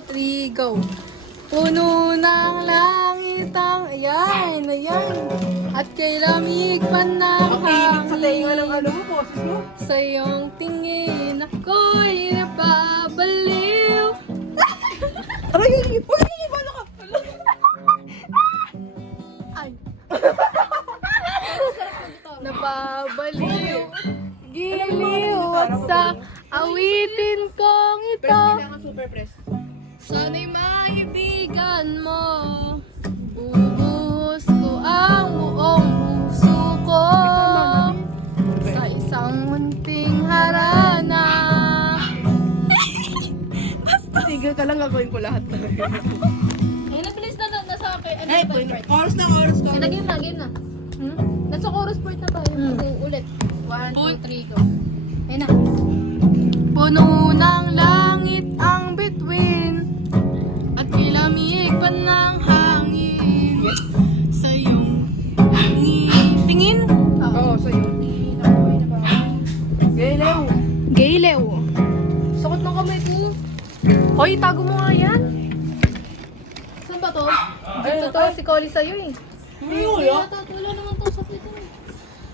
3, go! Puno ng langit ang ayan. At kay lamig pa ng Makinig sa tenga ng hangin. mo, boses mo. Sa iyong tingin ako'y napabaliw. Aray, uy, bala ka. Ay. Napabaliw. Giliw at sa awitin kong ito. Kailangan super press. Sana'y maibigan mo. Bubuhos ko ang buong puso ko sa isang munting harana. Tigil ka lang, gagawin ko lahat. Ayun na, please na nasa akin. Ano Ay, ba yung part? oras na, oras ka. Game na. Nasa chorus part na tayo. Okay, ulit. 1, 2, 3, go. Ayun na. Puno ng langit ang bituin at kilamig pa ng hangin. Yes. Sa iyong tingin. Oo, sa'yo. Gelew. Gaylew. Sakot ng kamay ko. Hoy, tago mo nga yan. Saan ba to? Dito to, si Collie sa'yo eh. Hindi ko yan. Wala naman to sa pito.